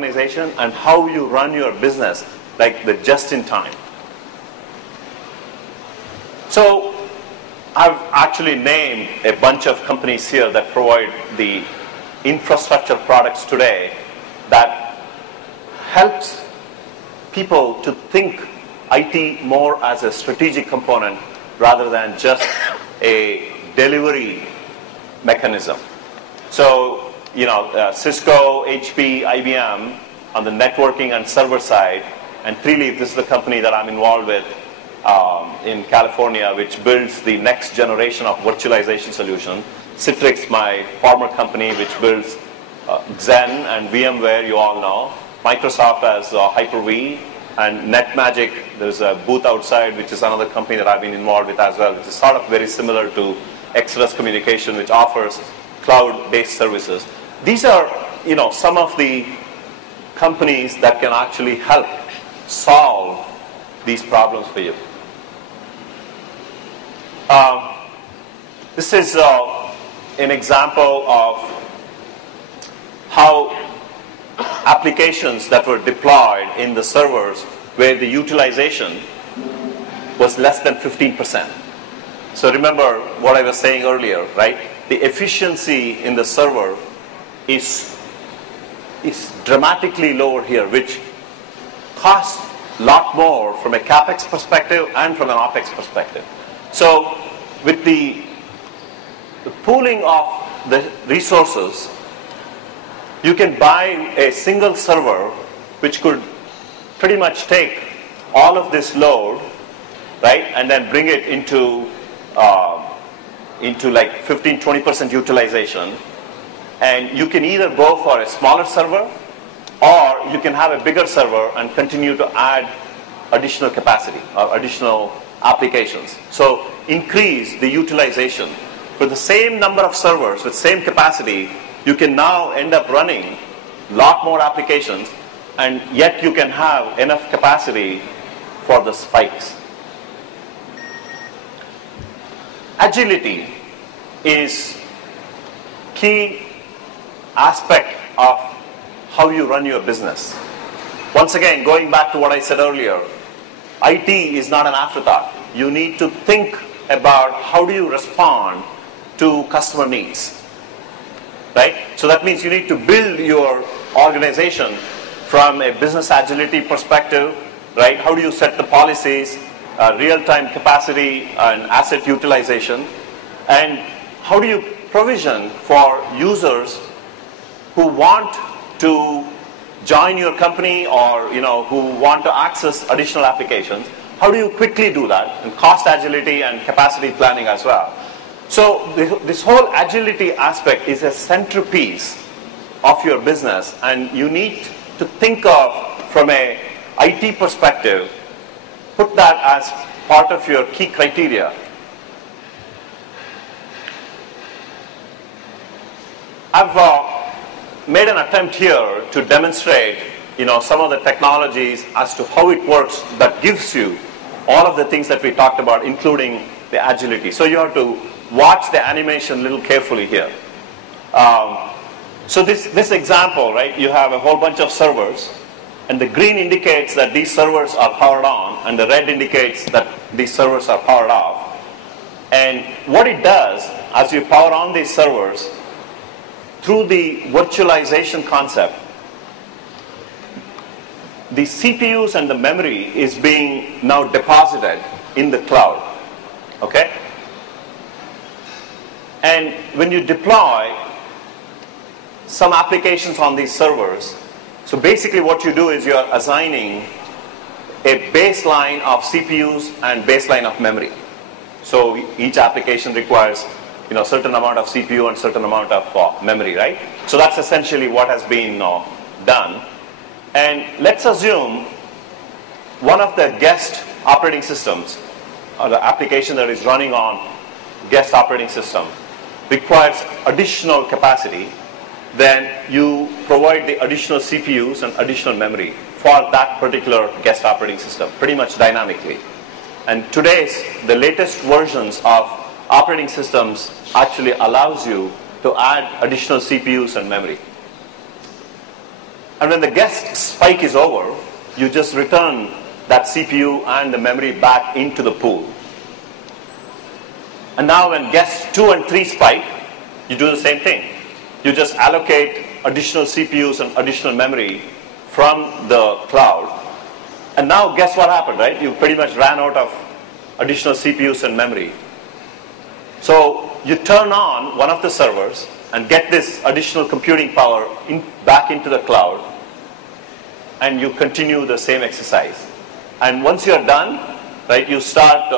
organization and how you run your business, like the just-in-time. So I've actually named a bunch of companies here that provide the infrastructure products today that helps people to think IT more as a strategic component rather than just a delivery mechanism. So, Cisco, HP, IBM on the networking and server side, and Treeleaf, this is the company that I'm involved with in California, which builds the next generation of virtualization solution. Citrix, my former company, which builds Xen and VMware, you all know. Microsoft has Hyper-V, and Netmagic, there's a booth outside, which is another company that I've been involved with as well, which is sort of very similar to Exodus Communication, which offers cloud-based services. These are, some of the companies that can actually help solve these problems for you. This is an example of how applications that were deployed in the servers where the utilization was less than 15%. So remember what I was saying earlier, right? The efficiency in the server is dramatically lower here, which costs a lot more from a CapEx perspective and from an OpEx perspective. So with the pooling of the resources, you can buy a single server which could pretty much take all of this load, right, and then bring it into like 15-20% utilization. And you can either go for a smaller server, or you can have a bigger server and continue to add additional capacity or additional applications. So increase the utilization. For the same number of servers with same capacity, you can now end up running a lot more applications, and yet you can have enough capacity for the spikes. Agility is key aspect of how you run your business. Once again, going back to what I said earlier, IT is not an afterthought. You need to think about how do you respond to customer needs, right? So that means you need to build your organization from a business agility perspective, right? How do you set the policies, real-time capacity and asset utilization, and how do you provision for users who want to join your company or who want to access additional applications? How do you quickly do that? And cost agility and capacity planning as well. So this whole agility aspect is a centerpiece of your business, and you need to think of from a IT perspective, put that as part of your key criteria. I've made an attempt here to demonstrate some of the technologies as to how it works that gives you all of the things that we talked about, including the agility. So you have to watch the animation a little carefully here. So this example, right, you have a whole bunch of servers, and the green indicates that these servers are powered on, and the red indicates that these servers are powered off. And what it does, as you power on these servers, through the virtualization concept, the CPUs and the memory is being now deposited in the cloud, okay? And when you deploy some applications on these servers, so basically what you do is you're assigning a baseline of CPUs and baseline of memory. So each application requires a certain amount of CPU and certain amount of memory, right? So that's essentially what has been done. And let's assume one of the guest operating systems, or the application that is running on guest operating system, requires additional capacity. Then you provide the additional CPUs and additional memory for that particular guest operating system, pretty much dynamically. And the latest versions of operating systems actually allows you to add additional CPUs and memory. And when the guest spike is over, you just return that CPU and the memory back into the pool. And now when guests 2 and 3 spike, you do the same thing. You just allocate additional CPUs and additional memory from the cloud. And now guess what happened, right? You pretty much ran out of additional CPUs and memory. So you turn on one of the servers and get this additional computing power back into the cloud, and you continue the same exercise. And once you're done, right, you start,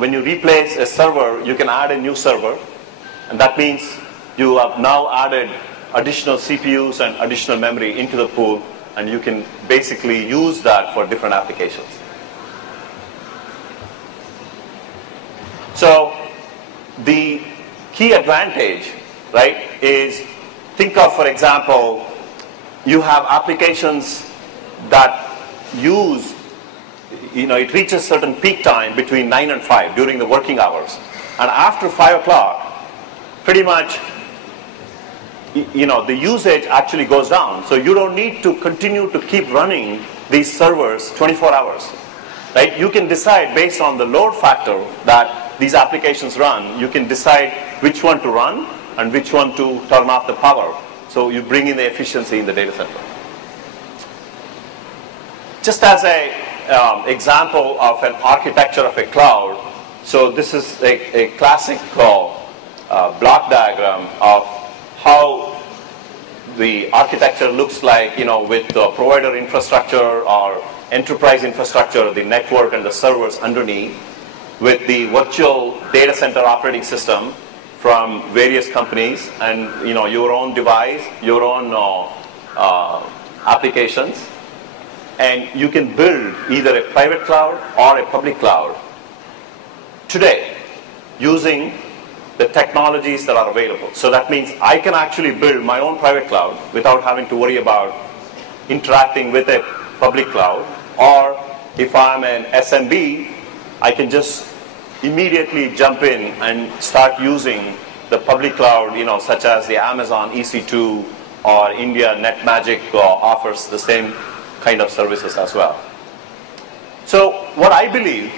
when you replace a server, you can add a new server, and that means you have now added additional CPUs and additional memory into the pool, and you can basically use that for different applications. So the key advantage, right, is think of, for example, you have applications that use, it reaches certain peak time between 9 and 5 during the working hours. And after 5 o'clock, pretty much, the usage actually goes down. So you don't need to continue to keep running these servers 24 hours, right? You can decide based on the load factor that these applications run, you can decide which one to run and which one to turn off the power. So you bring in the efficiency in the data center. Just as an example of an architecture of a cloud, so this is a classic block diagram of how the architecture looks like, with the provider infrastructure or enterprise infrastructure, the network and the servers underneath, with the virtual data center operating system from various companies, and your own device, your own applications, and you can build either a private cloud or a public cloud today using the technologies that are available. So that means I can actually build my own private cloud without having to worry about interacting with a public cloud, or if I'm an SMB, I can just immediately jump in and start using the public cloud, such as the Amazon EC2 or India Netmagic offers the same kind of services as well. So what I believe,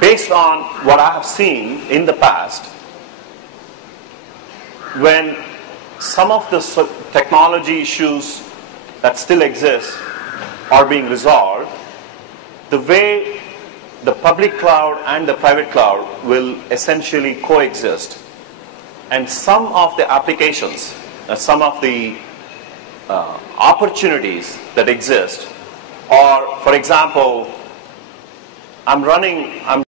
based on what I have seen in the past, when some of the technology issues that still exist are being resolved, the way the public cloud and the private cloud will essentially coexist. And some of the applications, some of the opportunities that exist are, for example, I'm